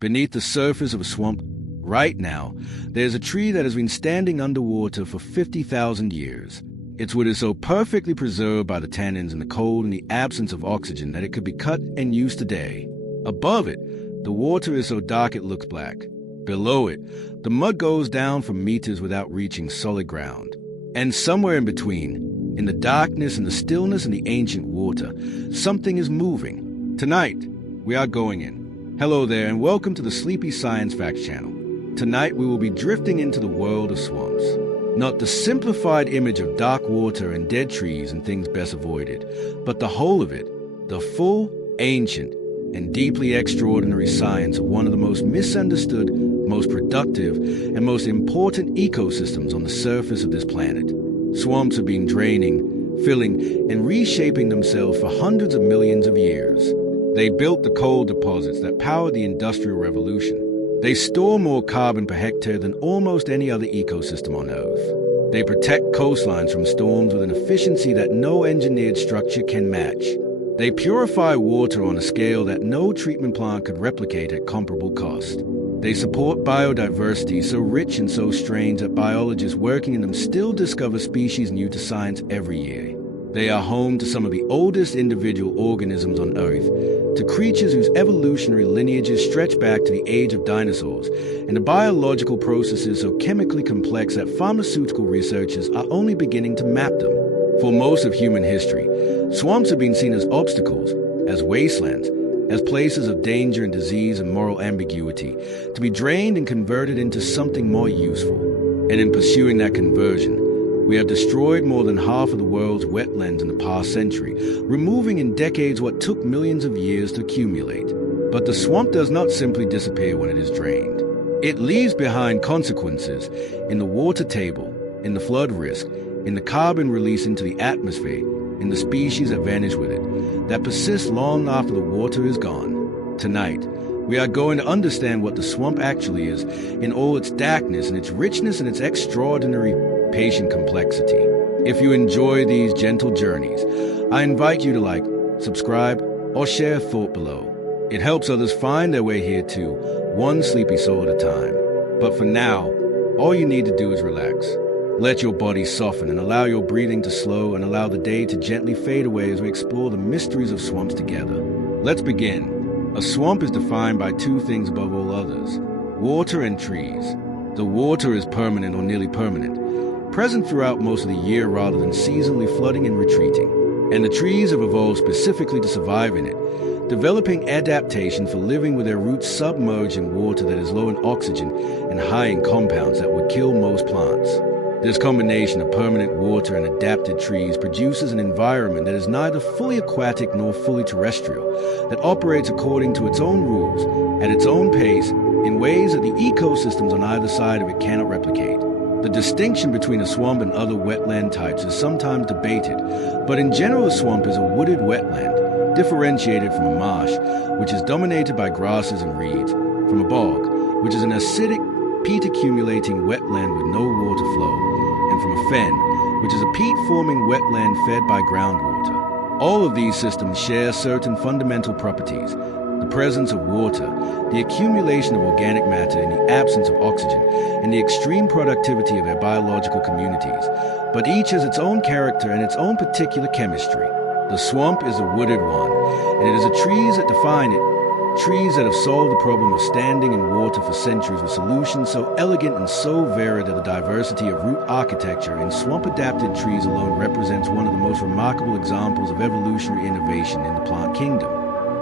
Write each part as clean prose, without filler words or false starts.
Beneath the surface of a swamp, right now, there's a tree that has been standing underwater for 50,000 years. Its wood is so perfectly preserved by the tannins and the cold and the absence of oxygen that it could be cut and used today. Above it, the water is so dark it looks black. Below it, the mud goes down for meters without reaching solid ground. And somewhere in between, in the darkness and the stillness and the ancient water, something is moving. Tonight, we are going in. Hello there, and welcome to the Sleepy Science Facts channel. Tonight, we will be drifting into the world of swamps. Not the simplified image of dark water and dead trees and things best avoided, but the whole of it, the full, ancient, and deeply extraordinary science of one of the most misunderstood, most productive, and most important ecosystems on the surface of this planet. Swamps have been draining, filling, and reshaping themselves for hundreds of millions of years. They built the coal deposits that powered the Industrial Revolution. They store more carbon per hectare than almost any other ecosystem on Earth. They protect coastlines from storms with an efficiency that no engineered structure can match. They purify water on a scale that no treatment plant could replicate at comparable cost. They support biodiversity so rich and so strange that biologists working in them still discover species new to science every year. They are home to some of the oldest individual organisms on Earth, to creatures whose evolutionary lineages stretch back to the age of dinosaurs, and to biological processes so chemically complex that pharmaceutical researchers are only beginning to map them. For most of human history, swamps have been seen as obstacles, as wastelands, as places of danger and disease and moral ambiguity, to be drained and converted into something more useful. And in pursuing that conversion, we have destroyed more than half of the world's wetlands in the past century, removing in decades what took millions of years to accumulate. But the swamp does not simply disappear when it is drained. It leaves behind consequences in the water table, in the flood risk, in the carbon release into the atmosphere, in the species that vanish with it, that persist long after the water is gone. Tonight, we are going to understand what the swamp actually is in all its darkness and its richness and its extraordinary patient complexity. If you enjoy these gentle journeys, I invite you to like, subscribe, or share a thought below. It helps others find their way here too, one sleepy soul at a time. But for now, all you need to do is relax. Let your body soften and allow your breathing to slow and allow the day to gently fade away as we explore the mysteries of swamps together. Let's begin. A swamp is defined by two things above all others: water and trees. The water is permanent or nearly permanent, present throughout most of the year rather than seasonally flooding and retreating. And the trees have evolved specifically to survive in it, developing adaptation for living with their roots submerged in water that is low in oxygen and high in compounds that would kill most plants. This combination of permanent water and adapted trees produces an environment that is neither fully aquatic nor fully terrestrial, that operates according to its own rules, at its own pace, in ways that the ecosystems on either side of it cannot replicate. The distinction between a swamp and other wetland types is sometimes debated, but in general a swamp is a wooded wetland, differentiated from a marsh, which is dominated by grasses and reeds, from a bog, which is an acidic, peat-accumulating wetland with no water flow, and from a fen, which is a peat-forming wetland fed by groundwater. All of these systems share certain fundamental properties: the presence of water, the accumulation of organic matter in the absence of oxygen, and the extreme productivity of their biological communities. But each has its own character and its own particular chemistry. The swamp is a wooded one, and it is the trees that define it, trees that have solved the problem of standing in water for centuries with solutions so elegant and so varied that the diversity of root architecture in swamp-adapted trees alone represents one of the most remarkable examples of evolutionary innovation in the plant kingdom.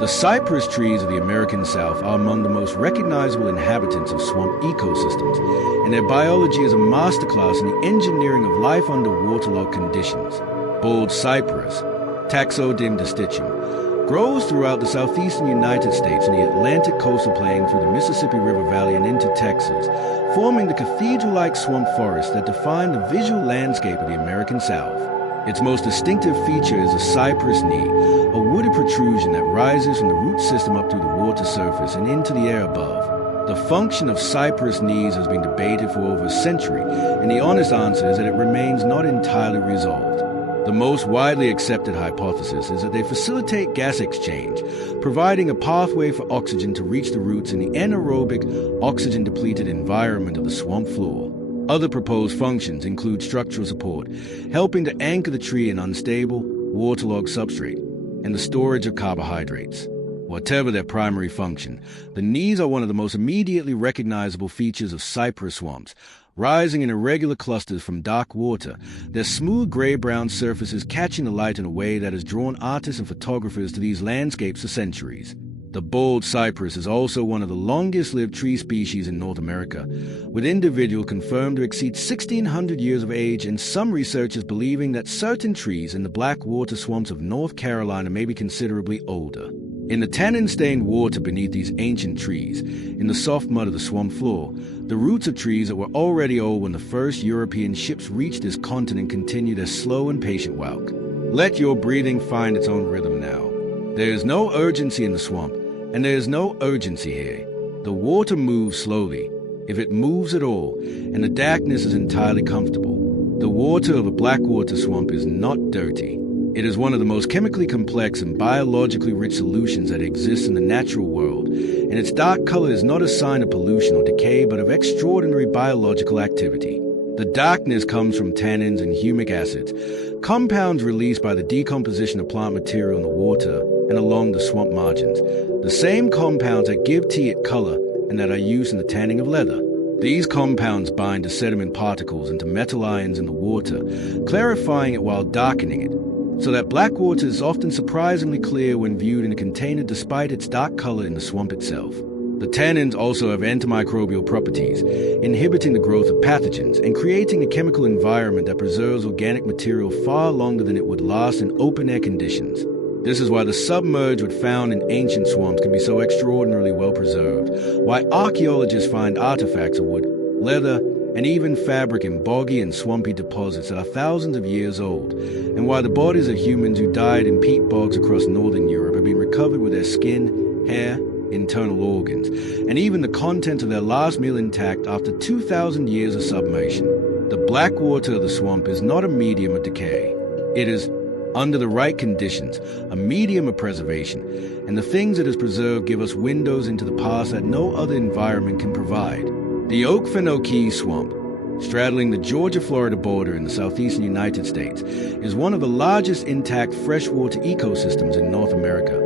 The cypress trees of the American South are among the most recognizable inhabitants of swamp ecosystems, and their biology is a masterclass in the engineering of life under waterlogged conditions. Bald cypress, Taxodium distichum, grows throughout the southeastern United States and the Atlantic coastal plain through the Mississippi River Valley and into Texas, forming the cathedral-like swamp forests that define the visual landscape of the American South. Its most distinctive feature is a cypress knee, a wooded protrusion that rises from the root system up through the water surface and into the air above. The function of cypress knees has been debated for over a century, and the honest answer is that it remains not entirely resolved. The most widely accepted hypothesis is that they facilitate gas exchange, providing a pathway for oxygen to reach the roots in the anaerobic, oxygen-depleted environment of the swamp floor. Other proposed functions include structural support, helping to anchor the tree in unstable, waterlogged substrate, and the storage of carbohydrates. Whatever their primary function, the knees are one of the most immediately recognizable features of cypress swamps. Rising in irregular clusters from dark water, their smooth gray-brown surfaces catching the light in a way that has drawn artists and photographers to these landscapes for centuries. The bald cypress is also one of the longest-lived tree species in North America, with individuals confirmed to exceed 1,600 years of age, and some researchers believing that certain trees in the Blackwater swamps of North Carolina may be considerably older. In the tannin-stained water beneath these ancient trees, in the soft mud of the swamp floor, the roots of trees that were already old when the first European ships reached this continent continue their slow and patient walk. Let your breathing find its own rhythm now. There is no urgency in the swamp, and there is no urgency here. The water moves slowly, if it moves at all, and the darkness is entirely comfortable. The water of a Blackwater swamp is not dirty. It is one of the most chemically complex and biologically rich solutions that exists in the natural world, and its dark color is not a sign of pollution or decay, but of extraordinary biological activity. The darkness comes from tannins and humic acids, compounds released by the decomposition of plant material in the water and along the swamp margins, the same compounds that give tea its color and that are used in the tanning of leather. These compounds bind to sediment particles and to metal ions in the water, clarifying it while darkening it, so that Blackwater is often surprisingly clear when viewed in a container despite its dark color in the swamp itself. The tannins also have antimicrobial properties, inhibiting the growth of pathogens and creating a chemical environment that preserves organic material far longer than it would last in open-air conditions. This is why the submerged wood found in ancient swamps can be so extraordinarily well preserved, why archaeologists find artifacts of wood, leather, and even fabric in boggy and swampy deposits that are thousands of years old, and why the bodies of humans who died in peat bogs across northern Europe have been recovered with their skin, hair, internal organs, and even the contents of their last meal intact after 2,000 years of submersion. The Blackwater of the swamp is not a medium of decay. It is, under the right conditions, a medium of preservation, and the things it has preserved give us windows into the past that no other environment can provide. The Okefenokee swamp, straddling the Georgia-Florida border in the southeastern United States, is one of the largest intact freshwater ecosystems in North America,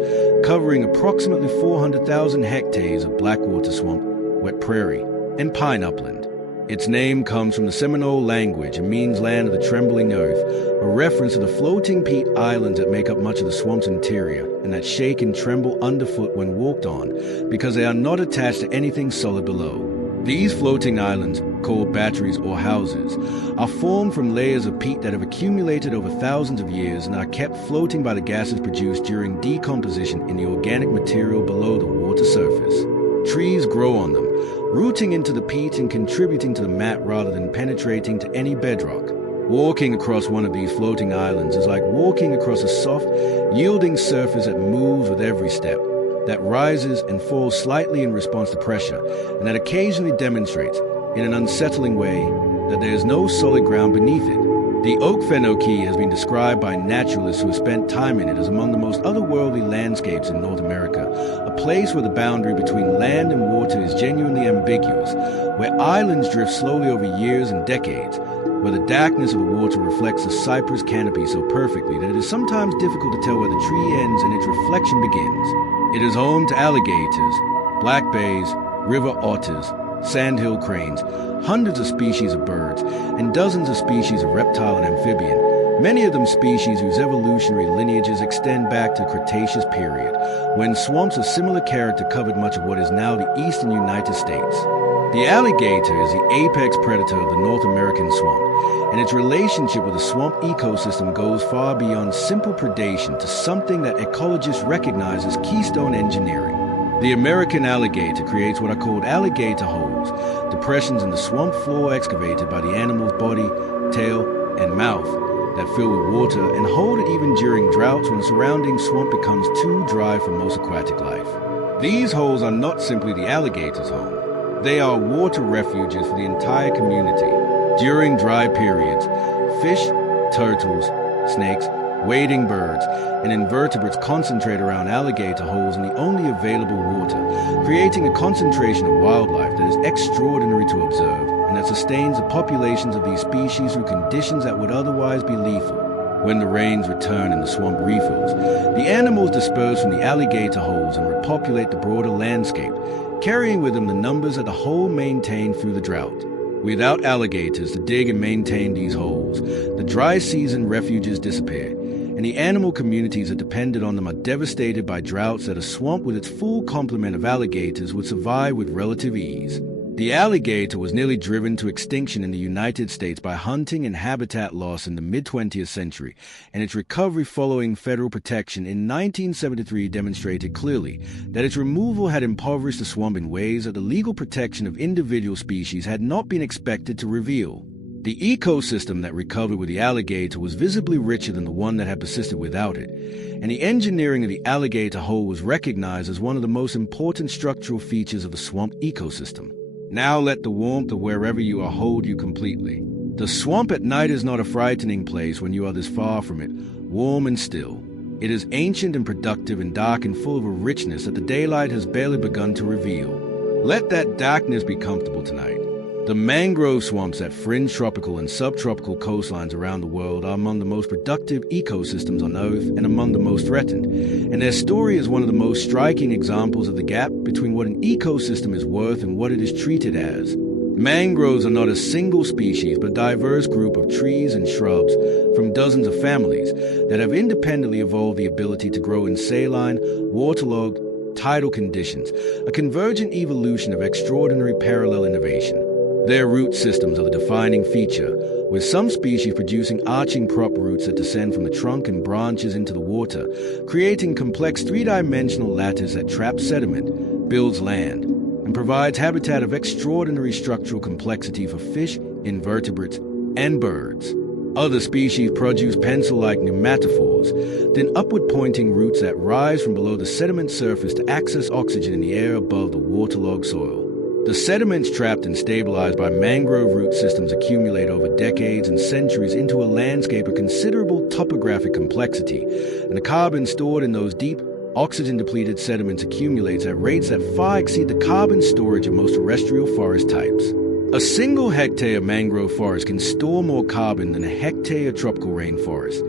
covering approximately 400,000 hectares of Blackwater swamp, wet prairie, and pine upland. Its name comes from the Seminole language and means land of the trembling earth, a reference to the floating peat islands that make up much of the swamp's interior and that shake and tremble underfoot when walked on because they are not attached to anything solid below. These floating islands, called batteries or houses, are formed from layers of peat that have accumulated over thousands of years and are kept floating by the gases produced during decomposition in the organic material below the water surface. Trees grow on them, rooting into the peat and contributing to the mat rather than penetrating to any bedrock. Walking across one of these floating islands is like walking across a soft, yielding surface that moves with every step, that rises and falls slightly in response to pressure, and that occasionally demonstrates, in an unsettling way, that there is no solid ground beneath it. The Okefenokee has been described by naturalists who have spent time in it as among the most otherworldly landscapes in North America, a place where the boundary between land and water is genuinely ambiguous, where islands drift slowly over years and decades, where the darkness of the water reflects the cypress canopy so perfectly that it is sometimes difficult to tell where the tree ends and its reflection begins. It is home to alligators, black bays, river otters, sandhill cranes, hundreds of species of birds, and dozens of species of reptile and amphibian, many of them species whose evolutionary lineages extend back to the Cretaceous period, when swamps of similar character covered much of what is now the eastern United States. The alligator is the apex predator of the North American swamp, and its relationship with the swamp ecosystem goes far beyond simple predation to something that ecologists recognize as keystone engineering. The American alligator creates what are called alligator holes, depressions in the swamp floor excavated by the animal's body, tail, and mouth that fill with water and hold it even during droughts when the surrounding swamp becomes too dry for most aquatic life. These holes are not simply the alligator's home. They are water refuges for the entire community. During dry periods, fish, turtles, snakes, wading birds, and invertebrates concentrate around alligator holes in the only available water, creating a concentration of wildlife that is extraordinary to observe and that sustains the populations of these species through conditions that would otherwise be lethal. When the rains return and the swamp refills, the animals disperse from the alligator holes and repopulate the broader landscape, carrying with them the numbers that the hole maintained through the drought. Without alligators to dig and maintain these holes, the dry season refuges disappear, and the animal communities that depended on them are devastated by droughts that a swamp with its full complement of alligators would survive with relative ease. The alligator was nearly driven to extinction in the United States by hunting and habitat loss in the mid-20th century, and its recovery following federal protection in 1973 demonstrated clearly that its removal had impoverished the swamp in ways that the legal protection of individual species had not been expected to reveal. The ecosystem that recovered with the alligator was visibly richer than the one that had persisted without it, and the engineering of the alligator hole was recognized as one of the most important structural features of the swamp ecosystem. Now let the warmth of wherever you are hold you completely. The swamp at night is not a frightening place when you are this far from it, warm and still. It is ancient and productive and dark and full of a richness that the daylight has barely begun to reveal. Let that darkness be comfortable tonight. The mangrove swamps that fringe tropical and subtropical coastlines around the world are among the most productive ecosystems on Earth and among the most threatened, and their story is one of the most striking examples of the gap between what an ecosystem is worth and what it is treated as. Mangroves are not a single species, but a diverse group of trees and shrubs from dozens of families that have independently evolved the ability to grow in saline, waterlogged, tidal conditions, a convergent evolution of extraordinary parallel innovation. Their root systems are the defining feature, with some species producing arching prop roots that descend from the trunk and branches into the water, creating complex three-dimensional lattice that traps sediment, builds land, and provides habitat of extraordinary structural complexity for fish, invertebrates, and birds. Other species produce pencil-like pneumatophores, then upward-pointing roots that rise from below the sediment surface to access oxygen in the air above the waterlogged soil. The sediments trapped and stabilized by mangrove root systems accumulate over decades and centuries into a landscape of considerable topographic complexity, and the carbon stored in those deep, oxygen-depleted sediments accumulates at rates that far exceed the carbon storage of most terrestrial forest types. A single hectare of mangrove forest can store more carbon than a hectare of tropical rainforest,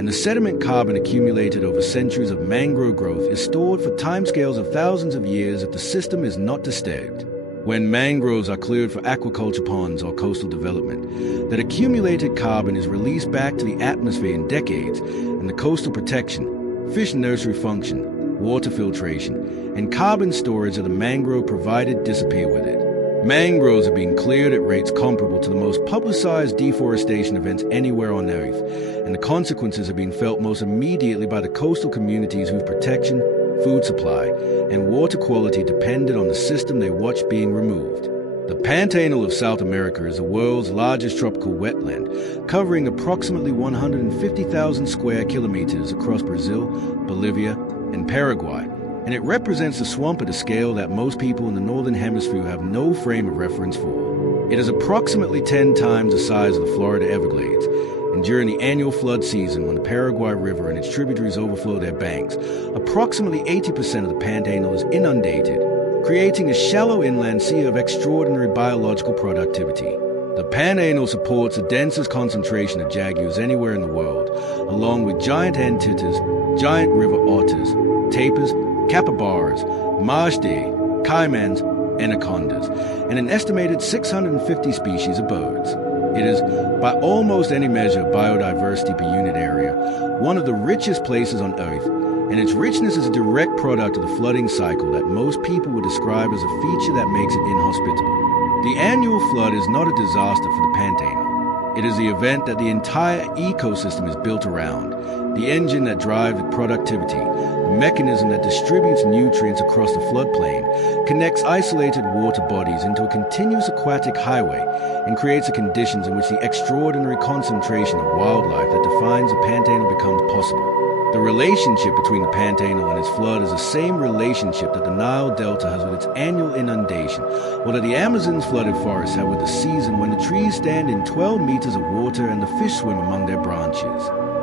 and the sediment carbon accumulated over centuries of mangrove growth is stored for timescales of thousands of years if the system is not disturbed. When mangroves are cleared for aquaculture ponds or coastal development, that accumulated carbon is released back to the atmosphere in decades, and the coastal protection, fish nursery function, water filtration, and carbon storage of the mangrove provided disappear with it. Mangroves are being cleared at rates comparable to the most publicized deforestation events anywhere on Earth, and the consequences are being felt most immediately by the coastal communities whose protection, food supply, and water quality depended on the system they watched being removed. The Pantanal of South America is the world's largest tropical wetland, covering approximately 150,000 square kilometers across Brazil, Bolivia, and Paraguay, and it represents a swamp at a scale that most people in the Northern Hemisphere have no frame of reference for. It is approximately 10 times the size of the Florida Everglades, and during the annual flood season when the Paraguay River and its tributaries overflow their banks, approximately 80% of the Pantanal is inundated, creating a shallow inland sea of extraordinary biological productivity. The Pantanal supports the densest concentration of jaguars anywhere in the world, along with giant entities, giant river otters, tapirs, capybaras, marsh deer, caimans, anacondas, and an estimated 650 species of birds. It is, by almost any measure of biodiversity per unit area, one of the richest places on Earth, and its richness is a direct product of the flooding cycle that most people would describe as a feature that makes it inhospitable. The annual flood is not a disaster for the Pantanal. It is the event that the entire ecosystem is built around, the engine that drives productivity, the mechanism that distributes nutrients across the floodplain, connects isolated water bodies into a continuous aquatic highway, and creates the conditions in which the extraordinary concentration of wildlife that defines the Pantanal becomes possible. The relationship between the Pantanal and its flood is the same relationship that the Nile Delta has with its annual inundation, or that the Amazon's flooded forests have with the season when the trees stand in 12 meters of water and the fish swim among their branches.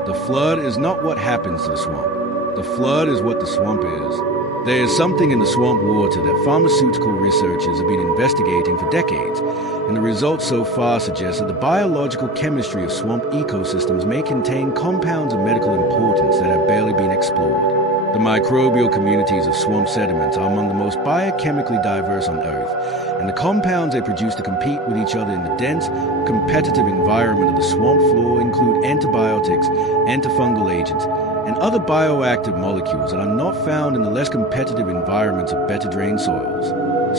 The flood is not what happens to the swamp. The flood is what the swamp is. There is something in the swamp water that pharmaceutical researchers have been investigating for decades, and the results so far suggest that the biological chemistry of swamp ecosystems may contain compounds of medical importance that have barely been explored. The microbial communities of swamp sediments are among the most biochemically diverse on Earth, and the compounds they produce to compete with each other in the dense, competitive environment of the swamp floor include antibiotics, antifungal agents, and other bioactive molecules that are not found in the less competitive environments of better drained soils.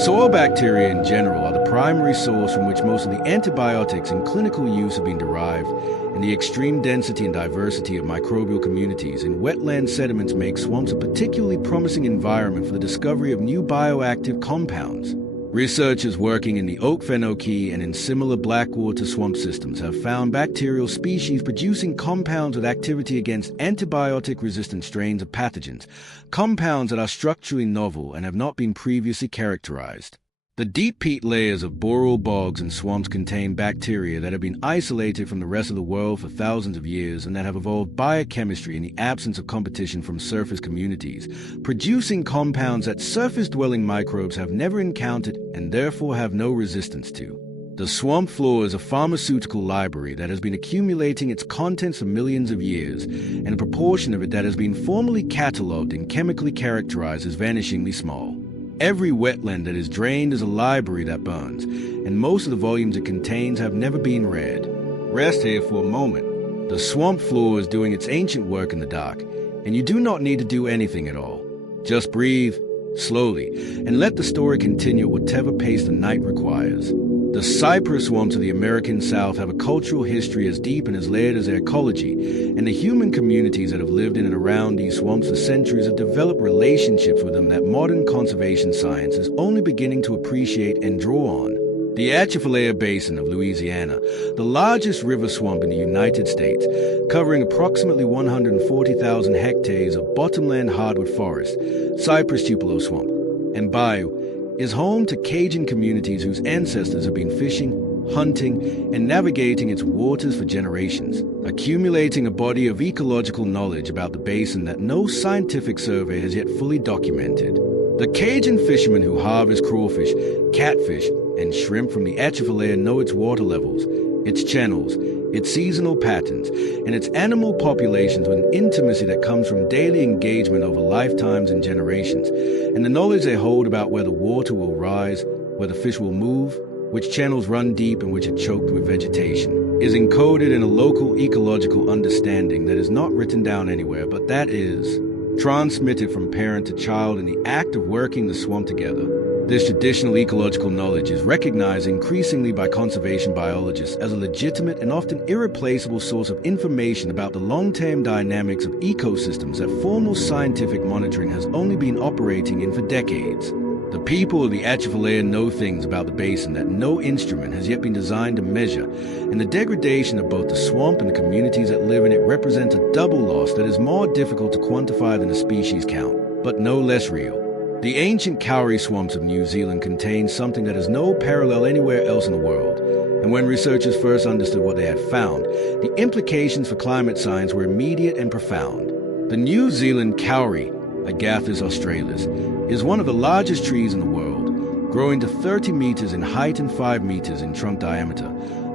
Soil bacteria in general are the primary source from which most of the antibiotics in clinical use have been derived, and the extreme density and diversity of microbial communities in wetland sediments make swamps a particularly promising environment for the discovery of new bioactive compounds. Researchers working in the Okefenokee and in similar Blackwater swamp systems have found bacterial species producing compounds with activity against antibiotic-resistant strains of pathogens, compounds that are structurally novel and have not been previously characterized. The deep peat layers of boreal bogs and swamps contain bacteria that have been isolated from the rest of the world for thousands of years and that have evolved biochemistry in the absence of competition from surface communities, producing compounds that surface-dwelling microbes have never encountered and therefore have no resistance to. The swamp floor is a pharmaceutical library that has been accumulating its contents for millions of years, and a proportion of it that has been formally catalogued and chemically characterized is vanishingly small. Every wetland that is drained is a library that burns, and most of the volumes it contains have never been read. Rest here for a moment. The swamp floor is doing its ancient work in the dark, and you do not need to do anything at all. Just breathe, slowly, and let the story continue at whatever pace the night requires. The Cypress swamps of the American South have a cultural history as deep and as layered as their ecology, and the human communities that have lived in and around these swamps for centuries have developed relationships with them that modern conservation science is only beginning to appreciate and draw on. The Atchafalaya Basin of Louisiana, the largest river swamp in the United States, covering approximately 140,000 hectares of bottomland hardwood forest, cypress tupelo swamp, and bayou, is home to Cajun communities whose ancestors have been fishing, hunting, and navigating its waters for generations, accumulating a body of ecological knowledge about the basin that no scientific survey has yet fully documented. The Cajun fishermen who harvest crawfish, catfish, and shrimp from the Atchafalaya know its water levels, its channels, its seasonal patterns, and its animal populations with an intimacy that comes from daily engagement over lifetimes and generations, and the knowledge they hold about where the water will rise, where the fish will move, which channels run deep and which are choked with vegetation, is encoded in a local ecological understanding that is not written down anywhere, but that is transmitted from parent to child in the act of working the swamp together. This traditional ecological knowledge is recognized increasingly by conservation biologists as a legitimate and often irreplaceable source of information about the long-term dynamics of ecosystems that formal scientific monitoring has only been operating in for decades. The people of the Atchafalaya know things about the basin that no instrument has yet been designed to measure, and the degradation of both the swamp and the communities that live in it represents a double loss that is more difficult to quantify than a species count, but no less real. The ancient kauri swamps of New Zealand contain something that has no parallel anywhere else in the world, and when researchers first understood what they had found, the implications for climate science were immediate and profound. The New Zealand kauri, Agathis australis, is one of the largest trees in the world, growing to 30 meters in height and 5 meters in trunk diameter,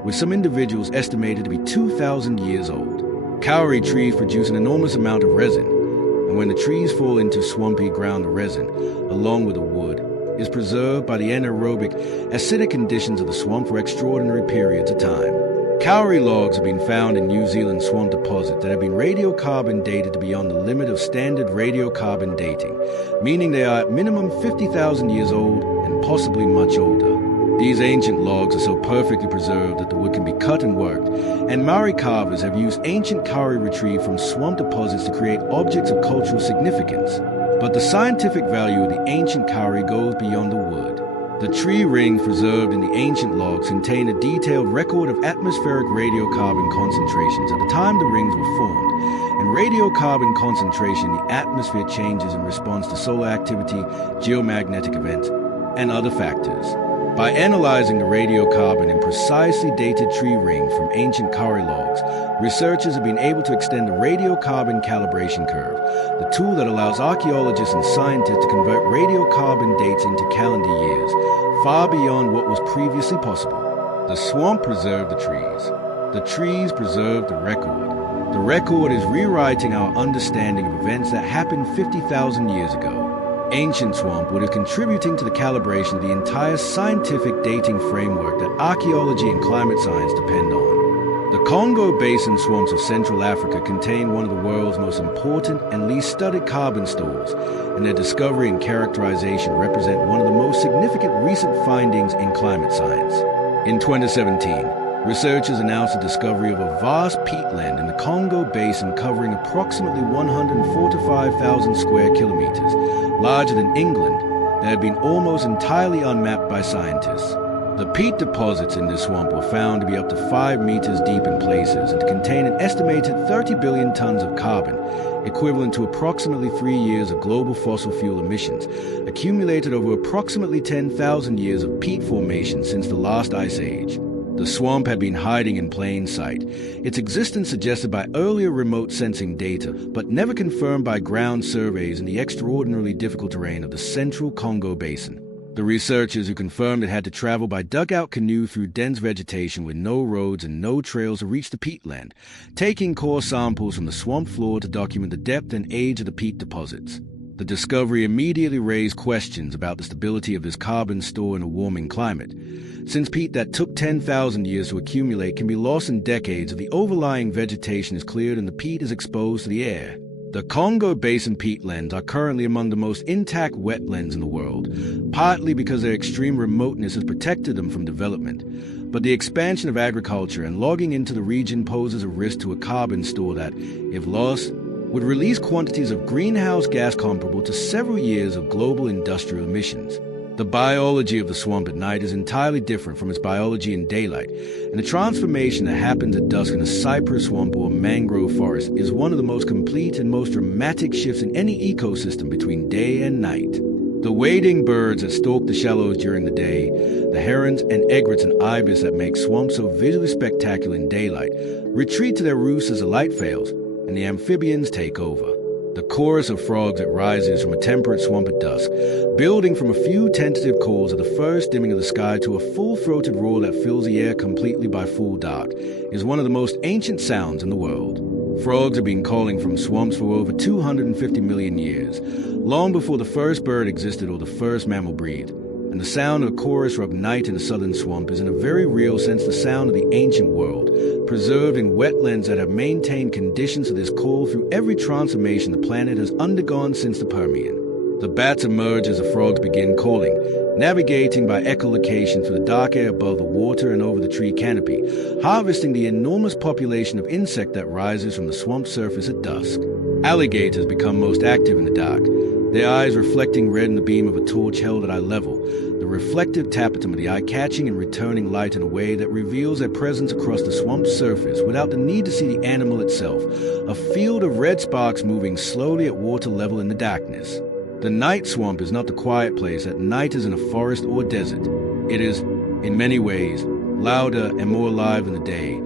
with some individuals estimated to be 2,000 years old. Kauri trees produce an enormous amount of resin, and when the trees fall into swampy ground, the resin, along with the wood, is preserved by the anaerobic, acidic conditions of the swamp for extraordinary periods of time. Kauri logs have been found in New Zealand swamp deposits that have been radiocarbon dated to beyond the limit of standard radiocarbon dating, meaning they are at minimum 50,000 years old and possibly much older. These ancient logs are so perfectly preserved that the wood can be cut and worked, and Maori carvers have used ancient kauri retrieved from swamp deposits to create objects of cultural significance. But the scientific value of the ancient kauri goes beyond the wood. The tree rings preserved in the ancient logs contain a detailed record of atmospheric radiocarbon concentrations at the time the rings were formed, and radiocarbon concentration in the atmosphere changes in response to solar activity, geomagnetic events, and other factors. By analyzing the radiocarbon in precisely dated tree rings from ancient quarry logs, researchers have been able to extend the radiocarbon calibration curve, the tool that allows archaeologists and scientists to convert radiocarbon dates into calendar years, far beyond what was previously possible. The swamp preserved the trees. The trees preserved the record. The record is rewriting our understanding of events that happened 50,000 years ago. Ancient swamp wood is contributing to the calibration of the entire scientific dating framework that archaeology and climate science depend on. The Congo Basin swamps of Central Africa contain one of the world's most important and least studied carbon stores, and their discovery and characterization represent one of the most significant recent findings in climate science. In 2017, researchers announced the discovery of a vast peatland in the Congo Basin covering approximately 145,000 square kilometers, larger than England, that had been almost entirely unmapped by scientists. The peat deposits in this swamp were found to be up to 5 meters deep in places and to contain an estimated 30 billion tons of carbon, equivalent to approximately 3 years of global fossil fuel emissions, accumulated over approximately 10,000 years of peat formation since the last ice age. The swamp had been hiding in plain sight, its existence suggested by earlier remote sensing data, but never confirmed by ground surveys in the extraordinarily difficult terrain of the central Congo Basin. The researchers who confirmed it had to travel by dugout canoe through dense vegetation with no roads and no trails to reach the peatland, taking core samples from the swamp floor to document the depth and age of the peat deposits. The discovery immediately raised questions about the stability of this carbon store in a warming climate. Since peat that took 10,000 years to accumulate can be lost in decades if the overlying vegetation is cleared and the peat is exposed to the air. The Congo Basin peatlands are currently among the most intact wetlands in the world, partly because their extreme remoteness has protected them from development. But the expansion of agriculture and logging into the region poses a risk to a carbon store that, if lost, would release quantities of greenhouse gas comparable to several years of global industrial emissions. The biology of the swamp at night is entirely different from its biology in daylight, and the transformation that happens at dusk in a cypress swamp or mangrove forest is one of the most complete and most dramatic shifts in any ecosystem between day and night. The wading birds that stalk the shallows during the day, the herons and egrets and ibis that make swamps so visually spectacular in daylight, retreat to their roosts as the light fails, and the amphibians take over. The chorus of frogs that rises from a temperate swamp at dusk, building from a few tentative calls at the first dimming of the sky to a full-throated roar that fills the air completely by full dark, is one of the most ancient sounds in the world. Frogs have been calling from swamps for over 250 million years, long before the first bird existed or the first mammal breathed. And the sound of a chorus of night in a southern swamp is in a very real sense the sound of the ancient world, preserved in wetlands that have maintained conditions of this call through every transformation the planet has undergone since the Permian. The bats emerge as the frogs begin calling, navigating by echolocation through the dark air above the water and over the tree canopy, harvesting the enormous population of insect that rises from the swamp surface at dusk. Alligators become most active in the dark, their eyes reflecting red in the beam of a torch held at eye level, the reflective tapetum of the eye catching and returning light in a way that reveals their presence across the swamp's surface without the need to see the animal itself, a field of red sparks moving slowly at water level in the darkness. The night swamp is not the quiet place that night is in a forest or desert. It is, in many ways, louder and more alive than the day,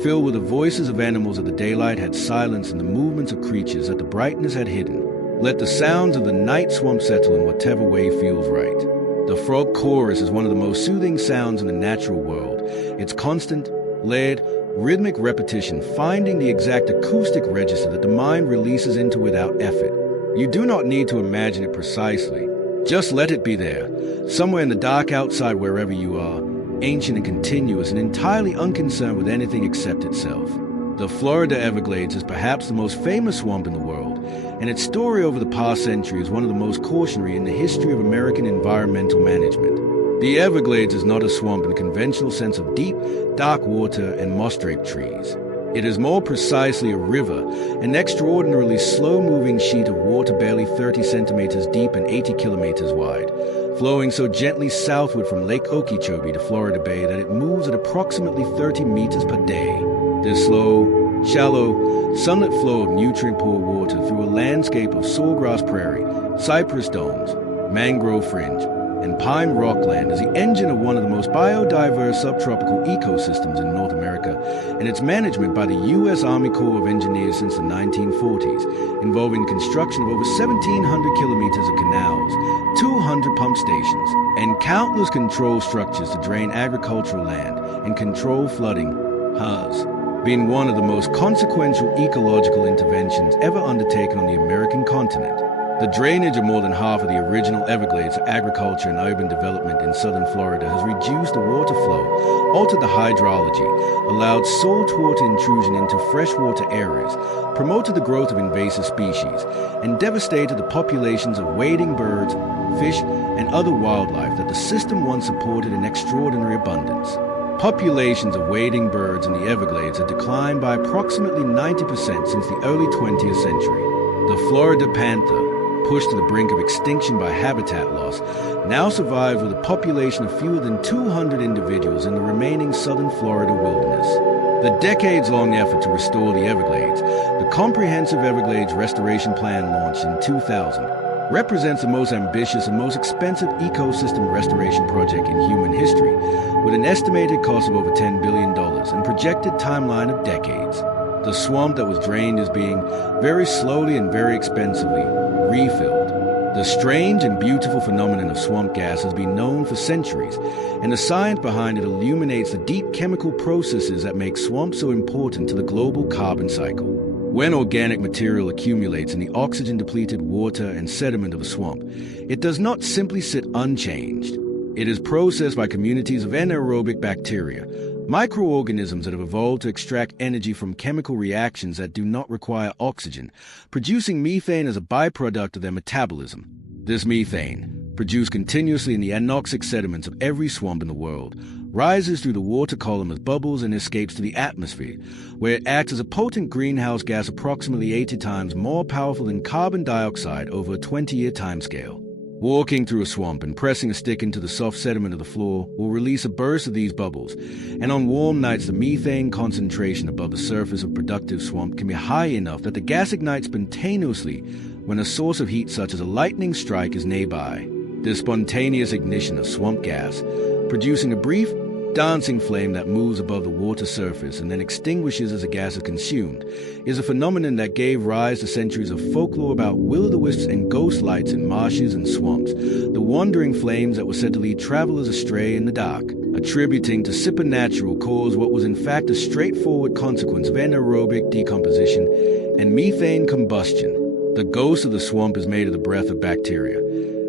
filled with the voices of animals that the daylight had silenced and the movements of creatures that the brightness had hidden. Let the sounds of the night swamp settle in whatever way feels right. The frog chorus is one of the most soothing sounds in the natural world. Its constant, layered, rhythmic repetition finding the exact acoustic register that the mind releases into without effort. You do not need to imagine it precisely. Just let it be there, somewhere in the dark outside wherever you are, ancient and continuous and entirely unconcerned with anything except itself. The Florida Everglades is perhaps the most famous swamp in the world, and its story over the past century is one of the most cautionary in the history of American environmental management. The Everglades is not a swamp in the conventional sense of deep, dark water and moss-draped trees. It is more precisely a river, an extraordinarily slow-moving sheet of water barely 30 centimeters deep and 80 kilometers wide, flowing so gently southward from Lake Okeechobee to Florida Bay that it moves at approximately 30 meters per day. This slow, shallow, sunlit flow of nutrient-poor water through a landscape of sawgrass prairie, cypress domes, mangrove fringe, and pine rockland is the engine of one of the most biodiverse subtropical ecosystems in North America, and its management by the U.S. Army Corps of Engineers since the 1940s, involving the construction of over 1,700 kilometers of canals, 200 pump stations, and countless control structures to drain agricultural land and control flooding, has been one of the most consequential ecological interventions ever undertaken on the American continent. The drainage of more than half of the original Everglades for agriculture and urban development in southern Florida has reduced the water flow, altered the hydrology, allowed saltwater intrusion into freshwater areas, promoted the growth of invasive species, and devastated the populations of wading birds, fish, and other wildlife that the system once supported in extraordinary abundance. Populations of wading birds in the Everglades have declined by approximately 90% since the early 20th century. The Florida panther, pushed to the brink of extinction by habitat loss, now survives with a population of fewer than 200 individuals in the remaining southern Florida wilderness. The decades-long effort to restore the Everglades, the Comprehensive Everglades Restoration Plan launched in 2000, represents the most ambitious and most expensive ecosystem restoration project in human history, with an estimated cost of over $10 billion and projected timeline of decades. The swamp that was drained is being, very slowly and very expensively, refilled. The strange and beautiful phenomenon of swamp gas has been known for centuries, and the science behind it illuminates the deep chemical processes that make swamps so important to the global carbon cycle. When organic material accumulates in the oxygen-depleted water and sediment of a swamp, it does not simply sit unchanged. It is processed by communities of anaerobic bacteria, microorganisms that have evolved to extract energy from chemical reactions that do not require oxygen, producing methane as a byproduct of their metabolism. This methane, produced continuously in the anoxic sediments of every swamp in the world, rises through the water column as bubbles and escapes to the atmosphere, where it acts as a potent greenhouse gas approximately 80 times more powerful than carbon dioxide over a 20-year timescale. Walking through a swamp and pressing a stick into the soft sediment of the floor will release a burst of these bubbles, and on warm nights the methane concentration above the surface of productive swamp can be high enough that the gas ignites spontaneously when a source of heat such as a lightning strike is nearby. This spontaneous ignition of swamp gas, producing a brief, dancing flame that moves above the water surface and then extinguishes as the gas is consumed, is a phenomenon that gave rise to centuries of folklore about will-o'-the-wisps and ghost lights in marshes and swamps, the wandering flames that were said to lead travelers astray in the dark, attributing to supernatural cause what was in fact a straightforward consequence of anaerobic decomposition and methane combustion. The ghost of the swamp is made of the breath of bacteria,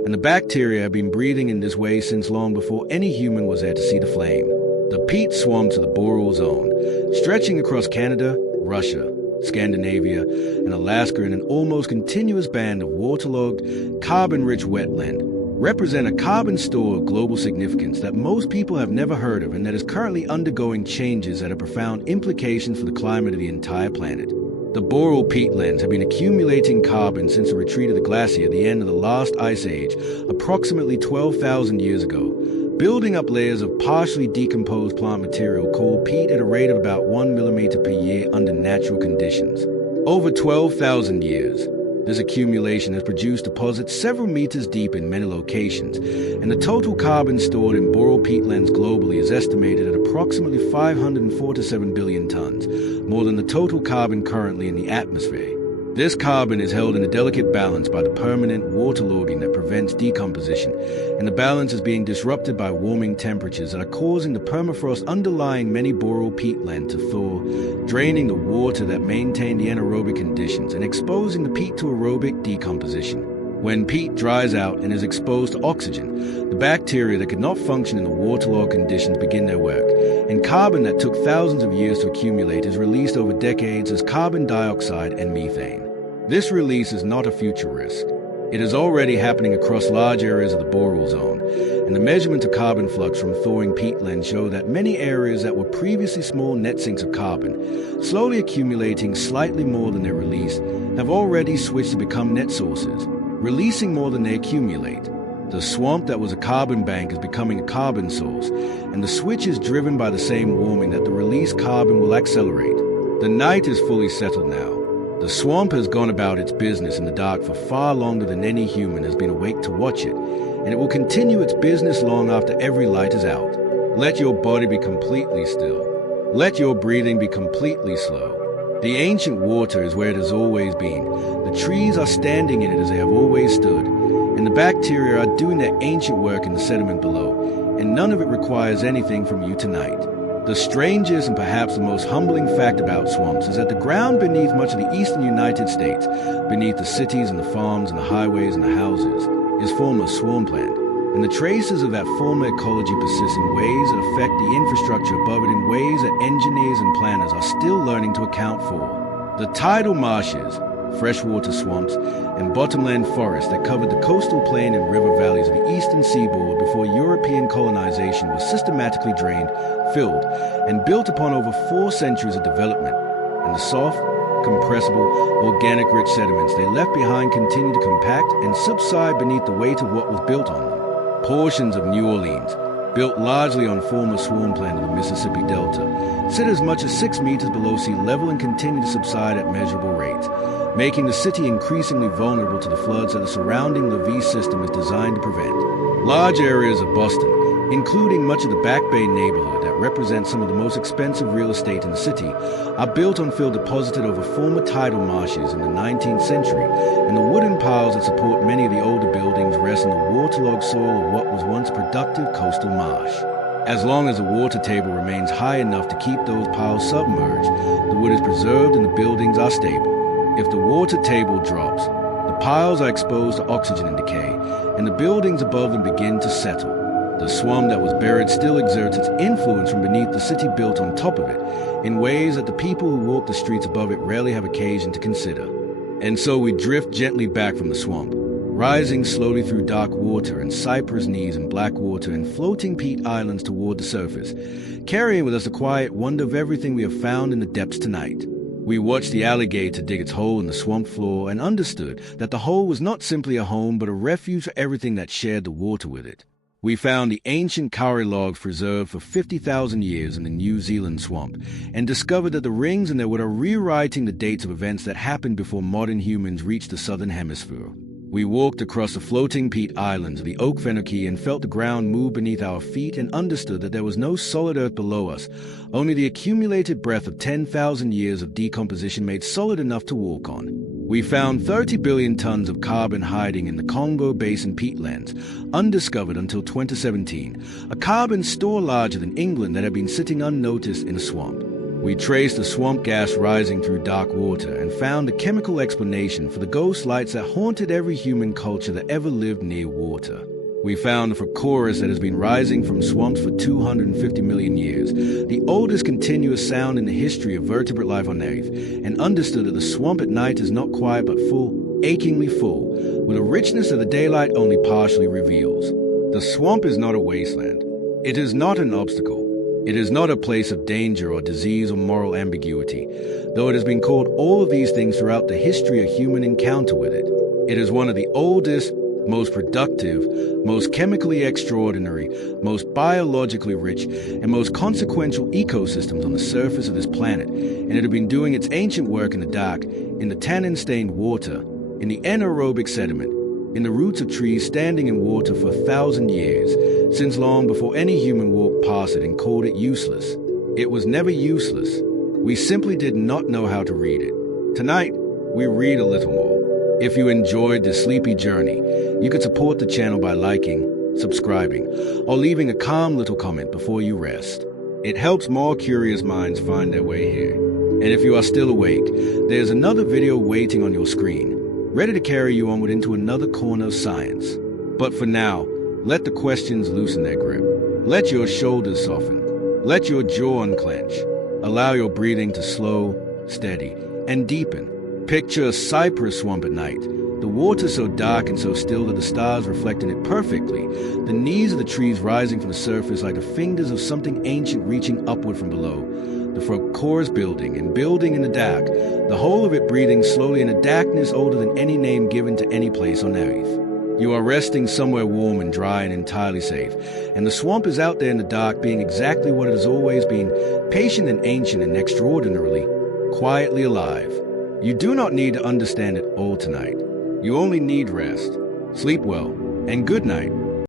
and the bacteria have been breathing in this way since long before any human was there to see the flame. The peat swamps of the boreal zone, stretching across Canada, Russia, Scandinavia, and Alaska in an almost continuous band of waterlogged, carbon-rich wetland, represent a carbon store of global significance that most people have never heard of and that is currently undergoing changes that have profound implications for the climate of the entire planet. The boreal peatlands have been accumulating carbon since the retreat of the glacier at the end of the last ice age, approximately 12,000 years ago, building up layers of partially decomposed plant material called peat at a rate of about 1 millimeter per year under natural conditions. Over 12,000 years, this accumulation has produced deposits several meters deep in many locations, and the total carbon stored in boreal peatlands globally is estimated at approximately 547 billion tons, more than the total carbon currently in the atmosphere. This carbon is held in a delicate balance by the permanent waterlogging that prevents decomposition, and the balance is being disrupted by warming temperatures that are causing the permafrost underlying many boreal peatland to thaw, draining the water that maintain the anaerobic conditions and exposing the peat to aerobic decomposition. When peat dries out and is exposed to oxygen, the bacteria that could not function in the waterlogged conditions begin their work, and carbon that took thousands of years to accumulate is released over decades as carbon dioxide and methane. This release is not a future risk. It is already happening across large areas of the boreal zone, and the measurement of carbon flux from thawing peatland show that many areas that were previously small net sinks of carbon, slowly accumulating slightly more than they release, have already switched to become net sources, releasing more than they accumulate. The swamp that was a carbon bank is becoming a carbon source, and the switch is driven by the same warming that the released carbon will accelerate. The night is fully settled now. The swamp has gone about its business in the dark for far longer than any human has been awake to watch it, and it will continue its business long after every light is out. Let your body be completely still. Let your breathing be completely slow. The ancient water is where it has always been. The trees are standing in it as they have always stood, and the bacteria are doing their ancient work in the sediment below, and none of it requires anything from you tonight. The strangest and perhaps the most humbling fact about swamps is that the ground beneath much of the eastern United States, beneath the cities and the farms and the highways and the houses, is former swampland, and the traces of that former ecology persist in ways that affect the infrastructure above it in ways that engineers and planners are still learning to account for. The tidal marshes, freshwater swamps, and bottomland forests that covered the coastal plain and river valleys of the eastern seaboard before European colonization was systematically drained, filled, and built upon over 4 centuries of development, and the soft, compressible, organic-rich sediments they left behind continue to compact and subside beneath the weight of what was built on them. Portions of New Orleans, built largely on former swampland of the Mississippi Delta, sit as much as 6 meters below sea level and continue to subside at measurable rates, making the city increasingly vulnerable to the floods that the surrounding levee system is designed to prevent. Large areas of Boston, including much of the Back Bay neighborhood that represents some of the most expensive real estate in the city, are built on fill deposited over former tidal marshes in the 19th century, and the wooden piles that support many of the older buildings rest in the waterlogged soil of what was once productive coastal marsh. As long as the water table remains high enough to keep those piles submerged, the wood is preserved and the buildings are stable. If the water table drops, the piles are exposed to oxygen and decay, and the buildings above them begin to settle. The swamp that was buried still exerts its influence from beneath the city built on top of it, in ways that the people who walk the streets above it rarely have occasion to consider. And so we drift gently back from the swamp, rising slowly through dark water and Cypress knees and Blackwater and floating peat islands toward the surface, carrying with us the quiet wonder of everything we have found in the depths tonight. We watched the alligator dig its hole in the swamp floor and understood that the hole was not simply a home but a refuge for everything that shared the water with it. We found the ancient kauri logs preserved for 50,000 years in the New Zealand swamp and discovered that the rings in their wood are rewriting the dates of events that happened before modern humans reached the southern hemisphere. We walked across the floating peat islands of the Okefenokee and felt the ground move beneath our feet and understood that there was no solid earth below us, only the accumulated breath of 10,000 years of decomposition made solid enough to walk on. We found 30 billion tons of carbon hiding in the Congo Basin peatlands, undiscovered until 2017, a carbon store larger than England that had been sitting unnoticed in a swamp. We traced the swamp gas rising through dark water and found a chemical explanation for the ghost lights that haunted every human culture that ever lived near water. We found a chorus that has been rising from swamps for 250 million years, the oldest continuous sound in the history of vertebrate life on Earth, and understood that the swamp at night is not quiet but full, achingly full, with a richness that the daylight only partially reveals. The swamp is not a wasteland. It is not an obstacle. It is not a place of danger or disease or moral ambiguity, though it has been called all of these things throughout the history of human encounter with it. It is one of the oldest, most productive, most chemically extraordinary, most biologically rich, and most consequential ecosystems on the surface of this planet, and it had been doing its ancient work in the dark, in the tannin-stained water, in the anaerobic sediment, in the roots of trees standing in water for 1,000 years, since long before any human walked past it and called it useless. It was never useless. We simply did not know how to read it. Tonight, we read a little more. If you enjoyed this sleepy journey, you could support the channel by liking, subscribing, or leaving a calm little comment before you rest. It helps more curious minds find their way here. And if you are still awake, there's another video waiting on your screen, ready to carry you onward into another corner of science. But for now, let the questions loosen their grip. Let your shoulders soften. Let your jaw unclench. Allow your breathing to slow, steady, and deepen. Picture a cypress swamp at night. The water so dark and so still that the stars reflect in it perfectly. The knees of the trees rising from the surface like the fingers of something ancient reaching upward from below. The chorus building and building in the dark, the whole of it breathing slowly in a darkness older than any name given to any place on earth. You are resting somewhere warm and dry and entirely safe, and the swamp is out there in the dark being exactly what it has always been, patient and ancient and extraordinarily, quietly alive. You do not need to understand it all tonight. You only need rest. Sleep well, and good night.